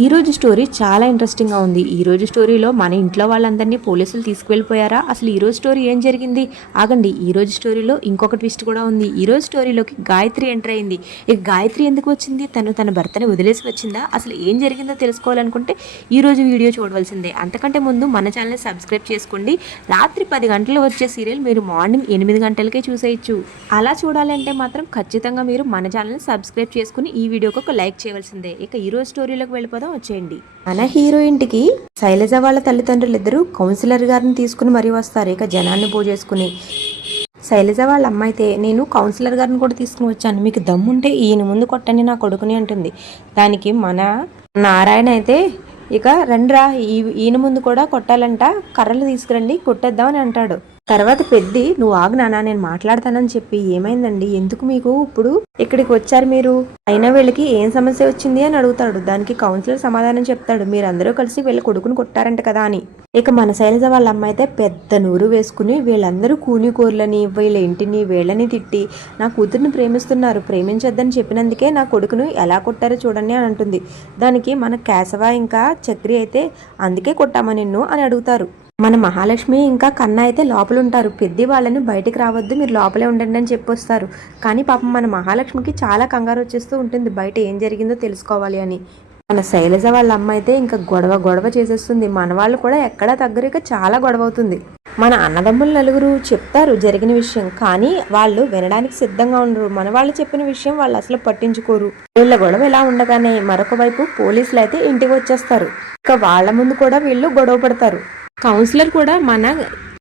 ఈ రోజు స్టోరీ చాలా ఇంట్రెస్టింగ్గా ఉంది. ఈ రోజు స్టోరీలో మన ఇంట్లో వాళ్ళందరినీ పోలీసులు తీసుకువెళ్ళిపోయారా? అసలు ఈ రోజు స్టోరీ ఏం జరిగింది? ఆగండి, ఈ రోజు స్టోరీలో ఇంకొక ట్విస్ట్ కూడా ఉంది. ఈ రోజు స్టోరీలోకి గాయత్రి ఎంటర్ అయింది. ఇక గాయత్రి ఎందుకు వచ్చింది? తన భర్తని వదిలేసి వచ్చిందా? అసలు ఏం జరిగిందో తెలుసుకోవాలనుకుంటే ఈ రోజు వీడియో చూడవలసిందే. అంతకంటే ముందు మన ఛానల్ని సబ్స్క్రైబ్ చేసుకోండి. రాత్రి 10 గంటలు వచ్చే సీరియల్ మీరు మార్నింగ్ 8 గంటలకే చూసేయచ్చు. అలా చూడాలంటే మాత్రం ఖచ్చితంగా మీరు మన ఛానల్ని సబ్స్క్రైబ్ చేసుకుని ఈ వీడియోకి ఒక లైక్ చేయవలసిందే. ఇక ఈ రోజు స్టోరీలోకి వెళ్ళిపోదాం, వచ్చేయండి. మన హీరోయిన్కి శైలజ వాళ్ళ తల్లిదండ్రులు ఇద్దరు కౌన్సిలర్ గారిని తీసుకుని మరీ వస్తారు. ఇక జనాన్ని పోజేసుకుని శైలజ వాళ్ళ అమ్మ అయితే, నేను కౌన్సిలర్ గారిని కూడా తీసుకుని వచ్చాను, మీకు దమ్ముంటే ఈయన ముందు కొట్టండి నా కొడుకుని అంటుంది. దానికి మన నారాయణ అయితే, ఇక రండ్రా ఈయన ముందు కూడా కొట్టాలంట, కర్రలు తీసుకురండి కొట్టేద్దామని అంటాడు. తర్వాత పెద్ది, నువ్వు ఆగు నాన్న, నేను మాట్లాడతానని చెప్పి, ఏమైందండి, ఎందుకు మీకు ఇప్పుడు ఇక్కడికి వచ్చారు మీరు, అయినా వీళ్ళకి ఏం సమస్య వచ్చింది అని అడుగుతాడు. దానికి కౌన్సిలర్ సమాధానం చెప్తాడు, మీరందరూ కలిసి వీళ్ళ కొడుకుని కొట్టారంట కదా అని. ఇక మన శైలజ వాళ్ళ అమ్మ అయితే పెద్ద నూరు వేసుకుని, వీళ్ళందరూ కూలికోర్లని వీళ్ళ ఇంటిని వీళ్ళని తిట్టి నా కూతుర్ని ప్రేమిస్తున్నారు, ప్రేమించొద్దని చెప్పినందుకే నా కొడుకును ఎలా కొట్టారో చూడండి అని అంటుంది. దానికి మన కేశవ ఇంకా చక్రి అయితే, అందుకే కొట్టామా నిన్ను అని అడుగుతారు. మన మహాలక్ష్మి ఇంకా కన్న అయితే లోపల ఉంటారు. పెద్ద వాళ్ళని బయటికి రావద్దు, మీరు లోపలే ఉండండి అని చెప్పొస్తారు. కానీ పాపం మన మహాలక్ష్మికి చాలా కంగారు వచ్చేస్తూ ఉంటుంది, బయట ఏం జరిగిందో తెలుసుకోవాలి అని. మన శైలజ వాళ్ళ అమ్మ అయితే ఇంకా గొడవ చేసేస్తుంది. మన వాళ్ళు కూడా ఎక్కడా తగ్గరిక చాలా గొడవ అవుతుంది. మన అన్నదమ్ములు నలుగురు చెప్తారు జరిగిన విషయం, కానీ వాళ్ళు వినడానికి సిద్ధంగా ఉండరు. మన వాళ్ళు చెప్పిన విషయం వాళ్ళు అసలు పట్టించుకోరు. వీళ్ళ గొడవ ఇలా ఉండగానే మరొక వైపు పోలీసులు అయితే ఇంటికి వచ్చేస్తారు. ఇక వాళ్ళ ముందు కూడా వీళ్ళు గొడవ పడతారు. కౌన్సిలర్ కూడా మన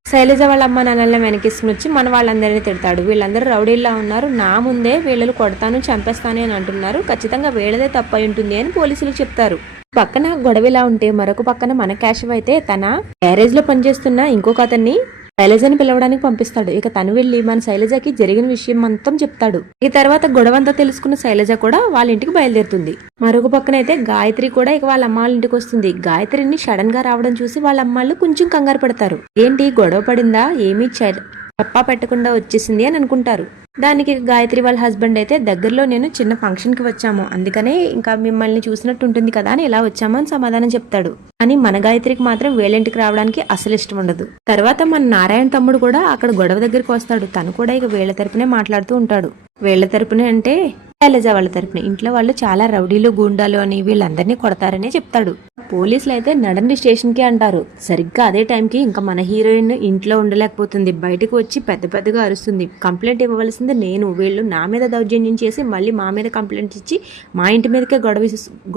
శైలజ వాళ్ళ అమ్మ నాన్నల్ని వెనకేసుకుని వచ్చి మన వాళ్ళందరినీ తిడతాడు. వీళ్ళందరూ రౌడీల్లా ఉన్నారు, నా ముందే వీళ్ళని కొడతాను చంపేస్తాను అని అంటున్నారు, ఖచ్చితంగా వీళ్ళదే తప్పై ఉంటుంది అని పోలీసులకు చెప్తారు. పక్కన గొడవలా ఉంటే మరొక పక్కన మన కేశవ్ అయితే తన గ్యారేజ్ లో పనిచేస్తున్న ఇంకొక అతన్ని శైలజని పిలవడానికి పంపిస్తాడు. ఇక తను వెళ్లి మన శైలజకి జరిగిన విషయం మొత్తం చెప్తాడు. ఈ తర్వాత గొడవంతా తెలుసుకున్న శైలజ కూడా వాళ్ళ ఇంటికి బయలుదేరుతుంది. మరొక పక్కన అయితే గాయత్రి కూడా ఇక వాళ్ళ అమ్మ వాళ్ళ ఇంటికి వస్తుంది. గాయత్రిని సడన్ గా రావడం చూసి వాళ్ళ అమ్మాళ్ళు కొంచెం కంగారు పడతారు. ఏంటి గొడవ పడిందా, ఏమీ చెప్పా పెట్టకుండా వచ్చేసింది అని అనుకుంటారు. దానికి గాయత్రి వాళ్ళ హస్బెండ్ అయితే, దగ్గరలో నేను చిన్న ఫంక్షన్కి వచ్చాము, అందుకనే ఇంకా మిమ్మల్ని చూసినట్టు ఉంటుంది కదా అని ఇలా వచ్చాము అని సమాధానం చెప్తాడు. కానీ మన గాయత్రికి మాత్రం వీళ్ళింటికి రావడానికి అసలు ఇష్టం ఉండదు. తర్వాత మన నారాయణ తమ్ముడు కూడా అక్కడ గొడవ దగ్గరికి వస్తాడు. తను కూడా ఇక వీళ్ళ తరపునే మాట్లాడుతూ ఉంటాడు. వీళ్ళ తరపునే అంటే శైలజ వాళ్ళ తరపున, ఇంట్లో వాళ్ళు చాలా రౌడీలు గూండాలు అని వీళ్ళందరినీ కొడతారనే చెప్తాడు. పోలీసులు అయితే నడండి స్టేషన్ కి అంటారు. సరిగ్గా అదే టైంకి ఇంకా మన హీరోయిన్ ఇంట్లో ఉండలేకపోతుంది, బయటకు వచ్చి పెద్దగా అరుస్తుంది. కంప్లైంట్ ఇవ్వవలసింది నేను, వీళ్ళు నా మీద దౌర్జన్యం చేసి మళ్ళీ మా మీద కంప్లైంట్ ఇచ్చి మా ఇంటి మీదకే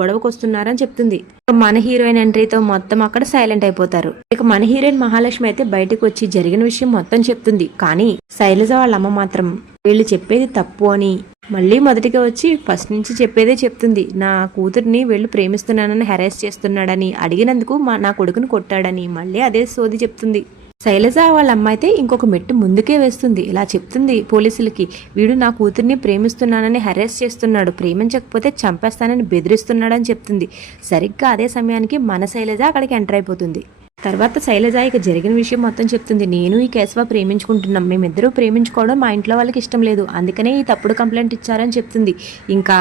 గొడవకు వస్తున్నారని చెప్తుంది. మన హీరోయిన్ ఎంట్రీతో మొత్తం అక్కడ సైలెంట్ అయిపోతారు. ఇక మన హీరోయిన్ మహాలక్ష్మి అయితే బయటకు వచ్చి జరిగిన విషయం మొత్తం చెప్తుంది. కానీ శైలజ వాళ్ళ అమ్మ మాత్రం వీళ్ళు చెప్పేది తప్పు అని మళ్ళీ మొదటిగా వచ్చి ఫస్ట్ నుంచి చెప్పేదే చెప్తుంది. నా కూతుర్ని వీళ్ళు ప్రేమిస్తున్నానని హెరాస్ చేస్తున్నాడని, అడిగినందుకు నా కొడుకుని కొట్టాడని మళ్ళీ అదే సోది చెప్తుంది. శైలజ వాళ్ళ అమ్మ అయితే ఇంకొక మెట్టు ముందుకే వేస్తుంది. ఇలా చెప్తుంది పోలీసులకి, వీడు నా కూతుర్ని ప్రేమిస్తున్నానని హెరాస్ చేస్తున్నాడు, ప్రేమించకపోతే చంపేస్తానని బెదిరిస్తున్నాడని చెప్తుంది. సరిగ్గా అదే సమయానికి మన శైలజ అక్కడికి ఎంటర్ అయిపోతుంది. తర్వాత శైలజ ఇక జరిగిన విషయం మొత్తం చెప్తుంది. నేను ఈ కేశవ ప్రేమించుకుంటున్నాం, మేమిద్దరూ ప్రేమించుకోవడం మా ఇంట్లో వాళ్ళకి ఇష్టం లేదు, అందుకనే ఈ తప్పుడు కంప్లైంట్ ఇచ్చారని చెప్తుంది. ఇంకా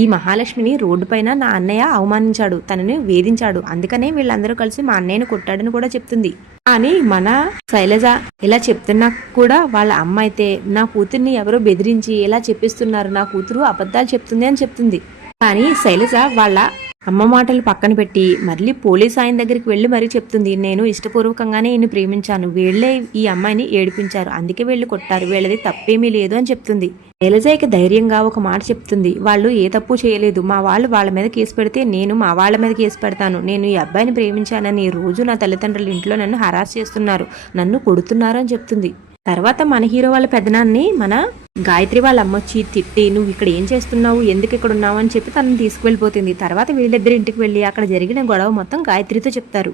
ఈ మహాలక్ష్మిని రోడ్డు పైన నా అన్నయ్య అవమానించాడు, తనని వేధించాడు, అందుకనే వీళ్ళందరూ కలిసి మా అన్నయ్యను కొట్టాడని కూడా చెప్తుంది. కానీ మన శైలజ ఇలా చెప్తున్నా కూడా వాళ్ళ అమ్మ అయితే, నా కూతుర్ని ఎవరో బెదిరించి ఇలా చెప్పిస్తున్నారు, నా కూతురు అబద్ధాలు చెప్తుంది అని చెప్తుంది. కానీ శైలజ వాళ్ళ అమ్మ మాటలు పక్కన పెట్టి మళ్ళీ పోలీస్ ఆయన దగ్గరికి వెళ్ళి మరీ చెప్తుంది, నేను ఇష్టపూర్వకంగానే ఈయన్ని ప్రేమించాను, వీళ్ళే ఈ అమ్మాయిని ఏడిపించారు, అందుకే వీళ్ళు కొట్టారు, వీళ్ళది తప్పేమీ లేదు అని చెప్తుంది. శైలజకి ధైర్యంగా ఒక మాట చెప్తుంది, వాళ్ళు ఏ తప్పు చేయలేదు, మా వాళ్ళు వాళ్ళ మీద కేసు పెడితే నేను మా వాళ్ళ మీద కేసు పెడతాను, నేను ఈ అబ్బాయిని ప్రేమించానని రోజు నా తల్లిదండ్రుల ఇంట్లో నన్ను హరాస్ చేస్తున్నారు, నన్ను కొడుతున్నారు అని చెప్తుంది. తర్వాత మన హీరో వాళ్ళ పెద్దనాన్ని మన గాయత్రి వాళ్ళ అమ్మ వచ్చి తిట్టి, నువ్వు ఇక్కడ ఏం చేస్తున్నావు, ఎందుకు ఇక్కడ ఉన్నావు అని చెప్పి తనని తీసుకువెళ్ళిపోతుంది. తర్వాత వీళ్ళిద్దరి ఇంటికి వెళ్ళి అక్కడ జరిగిన గొడవ మొత్తం గాయత్రితో చెప్తారు.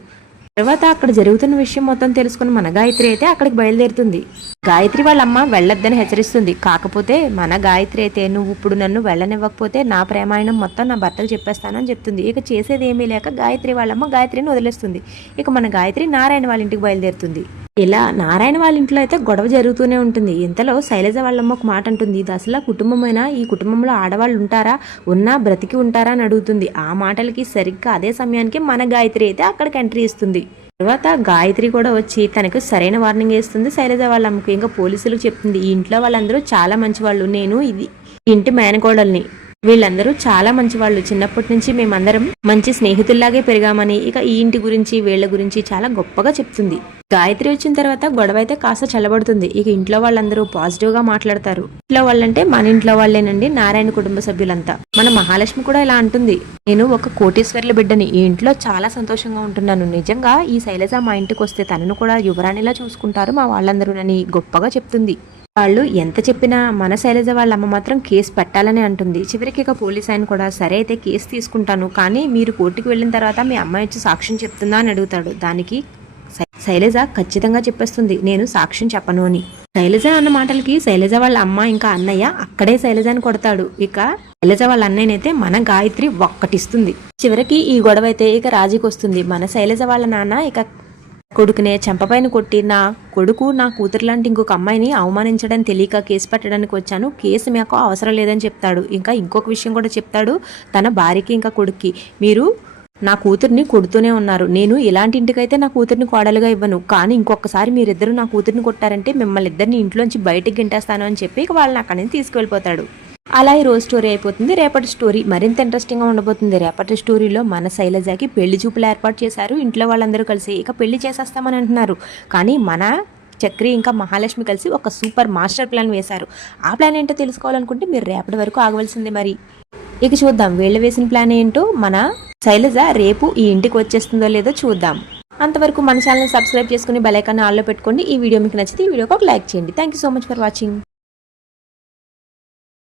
తర్వాత అక్కడ జరుగుతున్న విషయం మొత్తం తెలుసుకుని మన గాయత్రి అయితే అక్కడికి బయలుదేరుతుంది. గాయత్రి వాళ్ళ అమ్మ వెళ్ళొద్దని హెచ్చరిస్తుంది. కాకపోతే మన గాయత్రి అయితే, నువ్వు ఇప్పుడు నన్ను వెళ్ళనివ్వకపోతే నా ప్రేమాయణం మొత్తం నా భర్తకు చెప్పేస్తానని చెప్తుంది. ఇక చేసేది ఏమీ లేక గాయత్రి వాళ్ళమ్మ గాయత్రిని వదిలేస్తుంది. ఇక మన గాయత్రి నారాయణ వాళ్ళ ఇంటికి బయలుదేరుతుంది. ఇలా నారాయణ వాళ్ళ ఇంట్లో అయితే గొడవ జరుగుతూనే ఉంటుంది. ఇంతలో శైలజ వాళ్ళమ్మ ఒక మాట అంటుంది, ఇది అసలు కుటుంబమైనా, ఈ కుటుంబంలో ఆడవాళ్ళు ఉంటారా, ఉన్నా బ్రతికి ఉంటారా అని అడుగుతుంది. ఆ మాటలకి సరిగ్గా అదే సమయానికి మన గాయత్రి అయితే అక్కడికి ఎంట్రీ ఇస్తుంది. తర్వాత గాయత్రి కూడా వచ్చి తనకు సరైన వార్నింగ్ వేస్తుంది శైలజ వాళ్ళ అమ్మకు. ఇంకా పోలీసులకు చెప్తుంది, ఈ ఇంట్లో వాళ్ళందరూ చాలా మంచి వాళ్ళు, నేను ఇది ఇంటి మేనకోడల్ని, వీళ్ళందరూ చాలా మంచి వాళ్ళు, చిన్నప్పటి నుంచి మేమందరం మంచి స్నేహితుల్లాగే పెరిగామని ఇక ఈ ఇంటి గురించి వీళ్ళ గురించి చాలా గొప్పగా చెప్తుంది. గాయత్రి వచ్చిన తర్వాత గొడవ అయితే కాస్త చల్లబడుతుంది. ఇక ఇంట్లో వాళ్ళందరూ పాజిటివ్ గా మాట్లాడతారు. ఇంట్లో వాళ్ళంటే మన ఇంట్లో వాళ్ళేనండి, నారాయణ కుటుంబ సభ్యులంతా. మన మహాలక్ష్మి కూడా ఇలా అంటుంది, నేను ఒక కోటీశ్వర్ల బిడ్డని, ఈ ఇంట్లో చాలా సంతోషంగా ఉంటున్నాను, నిజంగా ఈ శైలజ మా ఇంటికి వస్తే తనను కూడా యువరాణిలా చూసుకుంటారు మా వాళ్ళందరూనని గొప్పగా చెప్తుంది. వాళ్ళు ఎంత చెప్పినా మన శైలజ వాళ్ళ అమ్మ మాత్రం కేసు పెట్టాలని అంటుంది. చివరికి ఇక పోలీస్ ఆయన కూడా సరే అయితే కేసు తీసుకుంటాను, కానీ మీరు కోర్టుకు వెళ్ళిన తర్వాత మీ అమ్మాయి వచ్చి సాక్ష్యం చెప్తుందా అని అడుగుతాడు. దానికి శైలజ ఖచ్చితంగా చెప్పేస్తుంది, నేను సాక్ష్యం చెప్పను అని. శైలజ అన్న మాటలకి శైలజ వాళ్ళ అమ్మ ఇంకా అన్నయ్య అక్కడే శైలజని కొడతాడు. ఇక శైలజ వాళ్ళ అన్నయ్యనైతే మన గాయత్రి ఒక్కటిస్తుంది. చివరికి ఈ గొడవ అయితే ఇక రాజీకి వస్తుంది. మన శైలజ వాళ్ళ నాన్న ఇక కొడుకునే చెంపపైన కొట్టి, నా కొడుకు నా కూతురు లాంటి ఇంకొక అమ్మాయిని అవమానించడం తెలియక కేసు పెట్టడానికి వచ్చాను, కేసు మాకు అవసరం లేదని చెప్తాడు. ఇంకా ఇంకొక విషయం కూడా చెప్తాడు తన భార్యకి ఇంకా కొడుక్కి, మీరు నా కూతుర్ని కొడుతూనే ఉన్నారు, నేను ఇలాంటి ఇంటికైతే నా కూతుర్ని కోడలుగా ఇవ్వను, కానీ ఇంకొకసారి మీరిద్దరు నా కూతుర్ని కొట్టారంటే మిమ్మల్ని ఇద్దరిని ఇంట్లోంచి బయటికి గెంటేస్తాను అని చెప్పి ఇక వాళ్ళని అక్కడి నుంచి తీసుకువెళ్ళిపోతాడు. అలా ఈ రోజు స్టోరీ అయిపోతుంది. రేపటి స్టోరీ మరింత ఇంట్రెస్టింగ్గా ఉండబోతుంది. రేపటి స్టోరీలో మన శైలజకి పెళ్లి చూపులు ఏర్పాటు చేశారు ఇంట్లో వాళ్ళందరూ కలిసి. ఇక పెళ్లి చేసేస్తామని అంటున్నారు, కానీ మన చక్రి ఇంకా మహాలక్ష్మి కలిసి ఒక సూపర్ మాస్టర్ ప్లాన్ వేశారు. ఆ ప్లాన్ ఏంటో తెలుసుకోవాలనుకుంటే మీరు రేపటి వరకు ఆగవలసిందే. మరి ఇక చూద్దాం వీళ్ళు వేసిన ప్లాన్ ఏంటో. మన శైలజ రేపు ఈ ఇంటికి వచ్చేస్తుందో లేదో చూద్దాం. అంతవరకు మన ఛానల్ సబ్స్క్రైబ్ చేసుకుని బెల్ ఐకాన్ ఆన్లో పెట్టుకోండి. ఈ వీడియో మీకు నచ్చితే ఈ వీడియోకి ఒక లైక్ చేయండి. Thank you so much for watching.